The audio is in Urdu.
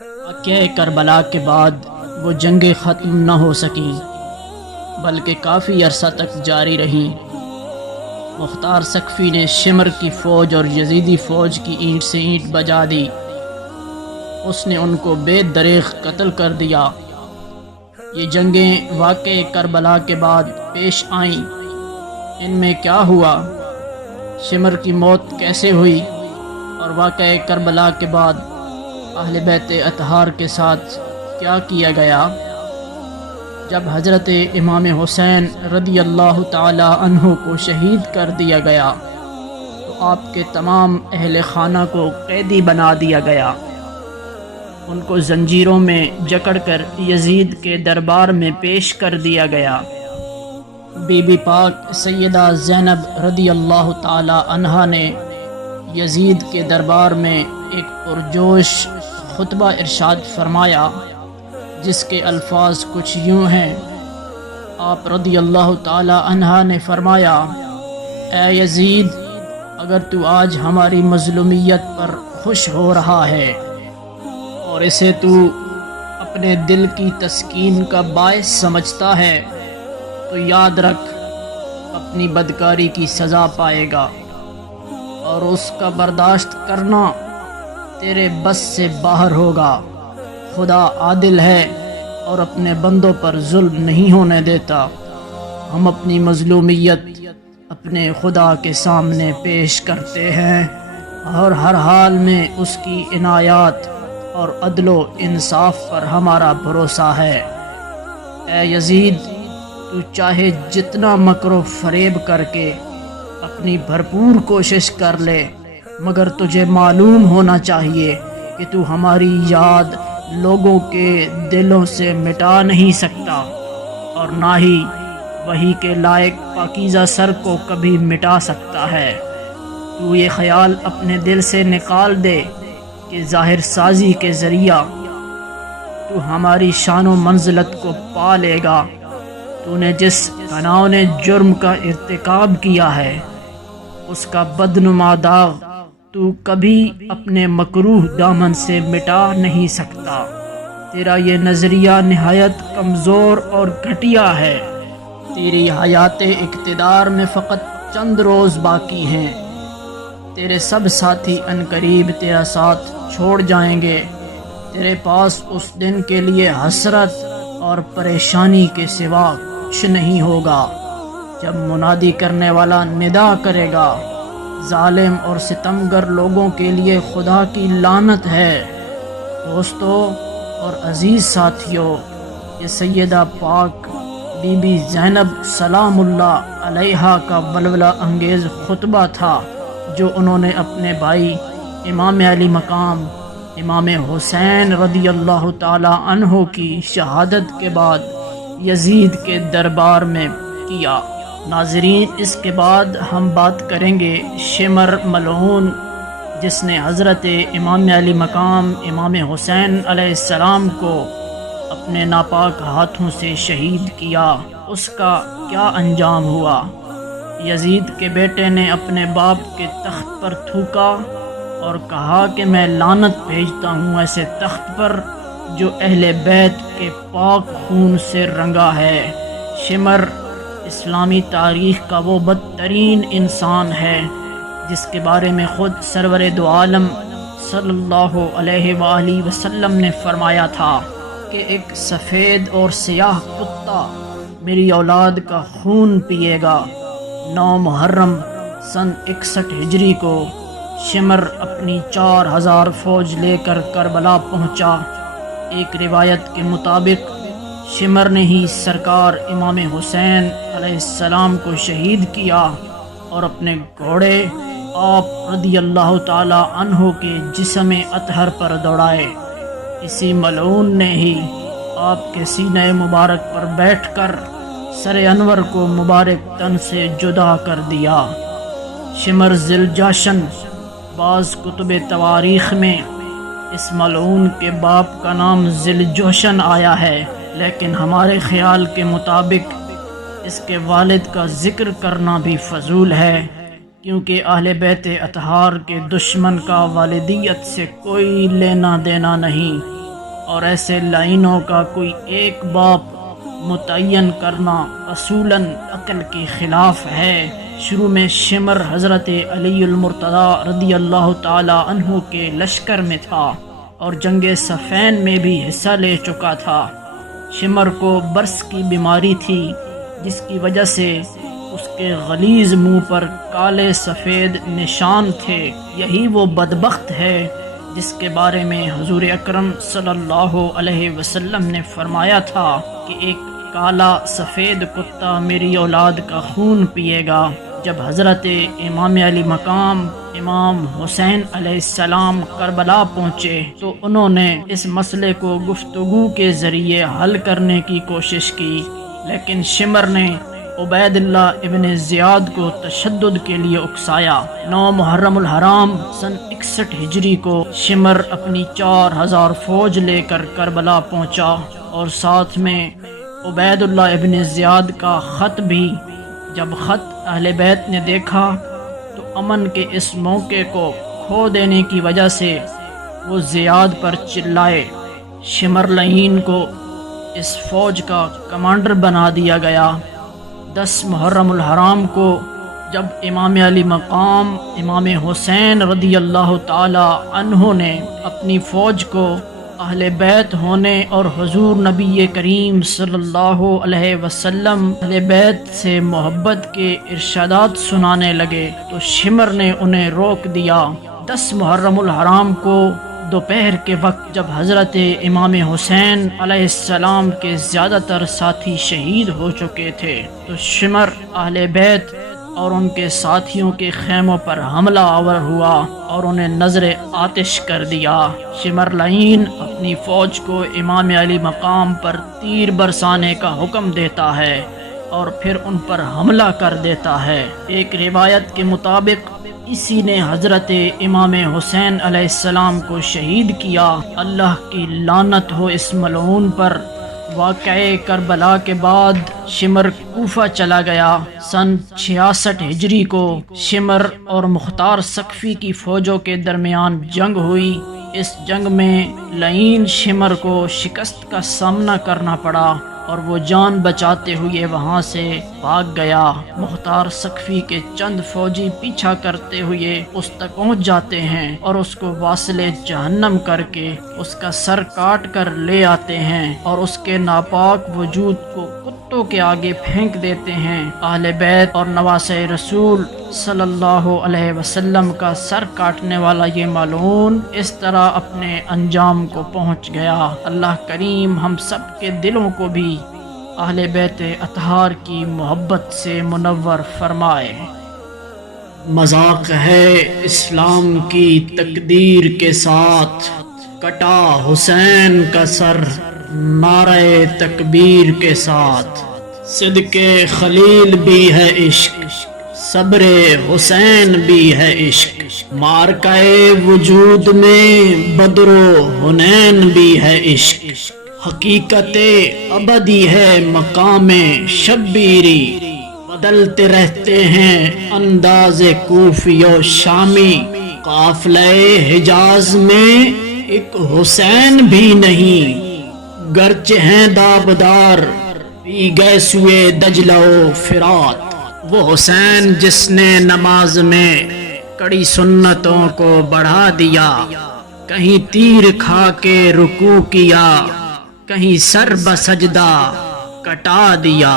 واقعہ کربلا کے بعد وہ جنگیں ختم نہ ہو سکیں بلکہ کافی عرصہ تک جاری رہیں۔ مختار سقفی نے شمر کی فوج اور یزیدی فوج کی اینٹ سے اینٹ بجا دی۔ اس نے ان کو بے دریغ قتل کر دیا۔ یہ جنگیں واقعہ کربلا کے بعد پیش آئیں۔ ان میں کیا ہوا؟ شمر کی موت کیسے ہوئی؟ اور واقعہ کربلا کے بعد اہل بیت اطہار کے ساتھ کیا کیا گیا؟ جب حضرت امام حسین رضی اللہ تعالی عنہ کو شہید کر دیا گیا تو آپ کے تمام اہل خانہ کو قیدی بنا دیا گیا۔ ان کو زنجیروں میں جکڑ کر یزید کے دربار میں پیش کر دیا گیا۔ بی بی پاک سیدہ زینب رضی اللہ تعالی عنہا نے یزید کے دربار میں ایک پرجوش خطبہ ارشاد فرمایا، جس کے الفاظ کچھ یوں ہیں۔ آپ رضی اللہ تعالی عنہ نے فرمایا، اے یزید، اگر تو آج ہماری مظلومیت پر خوش ہو رہا ہے اور اسے تو اپنے دل کی تسکین کا باعث سمجھتا ہے تو یاد رکھ اپنی بدکاری کی سزا پائے گا، اور اس کا برداشت کرنا تیرے بس سے باہر ہوگا۔ خدا عادل ہے اور اپنے بندوں پر ظلم نہیں ہونے دیتا۔ ہم اپنی مظلومیت اپنے خدا کے سامنے پیش کرتے ہیں اور ہر حال میں اس کی عنایات اور عدل و انصاف پر ہمارا بھروسہ ہے۔ اے یزید، تو چاہے جتنا مکر و فریب کر کے اپنی بھرپور کوشش کر لے، مگر تجھے معلوم ہونا چاہیے کہ تو ہماری یاد لوگوں کے دلوں سے مٹا نہیں سکتا، اور نہ ہی وہی کے لائق پاکیزہ سر کو کبھی مٹا سکتا ہے۔ تو یہ خیال اپنے دل سے نکال دے کہ ظاہر سازی کے ذریعہ تو ہماری شان و منزلت کو پا لے گا۔ تو نے جس گناہ جرم کا ارتکاب کیا ہے، اس کا بدنما داغ تو کبھی اپنے مکروہ دامن سے مٹا نہیں سکتا۔ تیرا یہ نظریہ نہایت کمزور اور گھٹیا ہے۔ تیری حیات اقتدار میں فقط چند روز باقی ہیں۔ تیرے سب ساتھی عنقریب تیرا ساتھ چھوڑ جائیں گے۔ تیرے پاس اس دن کے لیے حسرت اور پریشانی کے سوا کچھ نہیں ہوگا، جب منادی کرنے والا ندا کرے گا، ظالم اور ستمگر لوگوں کے لیے خدا کی لعنت ہے۔ دوستو اور عزیز ساتھیو، یہ سیدہ پاک بی بی زینب سلام اللہ علیہا کا ولولہ انگیز خطبہ تھا، جو انہوں نے اپنے بھائی امام علی مقام امام حسین رضی اللہ تعالی عنہ کی شہادت کے بعد یزید کے دربار میں کیا۔ ناظرین، اس کے بعد ہم بات کریں گے شمر ملعون، جس نے حضرت امام علی مقام امام حسین علیہ السلام کو اپنے ناپاک ہاتھوں سے شہید کیا۔ اس کا کیا انجام ہوا؟ یزید کے بیٹے نے اپنے باپ کے تخت پر تھوکا اور کہا کہ میں لعنت بھیجتا ہوں ایسے تخت پر جو اہل بیت کے پاک خون سے رنگا ہے۔ شمر اسلامی تاریخ کا وہ بدترین انسان ہے جس کے بارے میں خود سرور دو عالم صلی اللہ علیہ وآلہ وسلم نے فرمایا تھا کہ ایک سفید اور سیاہ کتا میری اولاد کا خون پیے گا۔ 9 محرم سن 61 ہجری کو شمر اپنی 4000 فوج لے کر کربلا پہنچا۔ ایک روایت کے مطابق شمر نے ہی سرکار امام حسین علیہ السلام کو شہید کیا اور اپنے گھوڑے آپ رضی اللہ تعالی عنہ کے جسم اطہر پر دوڑائے۔ اسی ملعون نے ہی آپ کے سینہ مبارک پر بیٹھ کر سر انور کو مبارک تن سے جدا کر دیا۔ شمر ذی الجاشن، بعض کتب تواریخ میں اس ملعون کے باپ کا نام ذی الجوشن آیا ہے، لیکن ہمارے خیال کے مطابق اس کے والد کا ذکر کرنا بھی فضول ہے، کیونکہ اہل بیت اطہار کے دشمن کا والدیت سے کوئی لینا دینا نہیں۔ اور ایسے لائنوں کا کوئی ایک باپ متعین کرنا اصولاً عقل کے خلاف ہے۔ شروع میں شمر حضرت علی المرتضی رضی اللہ تعالی عنہ کے لشکر میں تھا اور جنگ صفین میں بھی حصہ لے چکا تھا۔ شمر کو برس کی بیماری تھی جس کی وجہ سے اس کے غلیظ منہ پر کالے سفید نشان تھے۔ یہی وہ بدبخت ہے جس کے بارے میں حضور اکرم صلی اللہ علیہ وسلم نے فرمایا تھا کہ ایک کالا سفید کتا میری اولاد کا خون پیے گا۔ جب حضرت امام علی مقام امام حسین علیہ السلام کربلا پہنچے تو انہوں نے اس مسئلے کو گفتگو کے ذریعے حل کرنے کی کوشش کی، لیکن شمر نے عبید اللہ ابن زیاد کو تشدد کے لیے اکسایا۔ 9 محرم الحرام سن 61 ہجری کو شمر اپنی 4000 فوج لے کر کربلا پہنچا اور ساتھ میں عبید اللہ ابن زیاد کا خط بھی۔ جب خط اہل بیت نے دیکھا تو امن کے اس موقع کو کھو دینے کی وجہ سے وہ زیاد پر چلائے۔ شمر لعین کو اس فوج کا کمانڈر بنا دیا گیا۔ 10 محرم الحرام کو جب امام علی مقام امام حسین رضی اللہ تعالی عنہ نے اپنی فوج کو اہل بیت ہونے اور حضور نبی کریم صلی اللہ علیہ وسلم اہل بیت سے محبت کے ارشادات سنانے لگے تو شمر نے انہیں روک دیا۔ 10 محرم الحرام کو دوپہر کے وقت جب حضرت امام حسین علیہ السلام کے زیادہ تر ساتھی شہید ہو چکے تھے تو شمر اہل بیت اور ان کے ساتھیوں کے خیموں پر حملہ آور ہوا اور انہیں نظر آتش کر دیا۔ شمر لعین اپنی فوج کو امام علی مقام پر تیر برسانے کا حکم دیتا ہے اور پھر ان پر حملہ کر دیتا ہے۔ ایک روایت کے مطابق اسی نے حضرت امام حسین علیہ السلام کو شہید کیا۔ اللہ کی لعنت ہو اس ملعون پر۔ واقعہ کربلا کے بعد شمر کوفہ چلا گیا۔ سن 66 ہجری کو شمر اور مختار سقفی کی فوجوں کے درمیان جنگ ہوئی۔ اس جنگ میں لعین شمر کو شکست کا سامنا کرنا پڑا اور وہ جان بچاتے ہوئے وہاں سے بھاگ گیا۔ مختار سقفی کے چند فوجی پیچھا کرتے ہوئے اس تک پہنچ جاتے ہیں اور اس کو واصل جہنم کر کے اس کا سر کاٹ کر لے آتے ہیں اور اس کے ناپاک وجود کو کتوں کے آگے پھینک دیتے ہیں۔ اہل بیت اور نواسہ رسول صلی اللہ علیہ وسلم کا سر کاٹنے والا یہ ملعون اس طرح اپنے انجام کو پہنچ گیا۔ اللہ کریم ہم سب کے دلوں کو بھی اہل بیت اطہار کی محبت سے منور فرمائے۔ مذاق ہے اسلام کی تقدیر کے ساتھ، کٹا حسین کا سر نعرہ تکبیر کے ساتھ۔ صدق خلیل بھی ہے عشق، صبر حسین بھی ہے عشق، مارکائے وجود میں بدر و حنین بھی ہے عشق، حقیقت ابدی ہے مقام شبیری، بدلتے رہتے ہیں انداز کوفی و شامی، قافلہ حجاز میں ایک حسین بھی نہیں، گرچہ ہیں دابدار پی گئے سوئے دجلہ و فرات۔ وہ حسین جس نے نماز میں کڑی سنتوں کو بڑھا دیا، کہیں تیر کھا کے رکوع کیا، کہیں سر بسجدہ کٹا دیا۔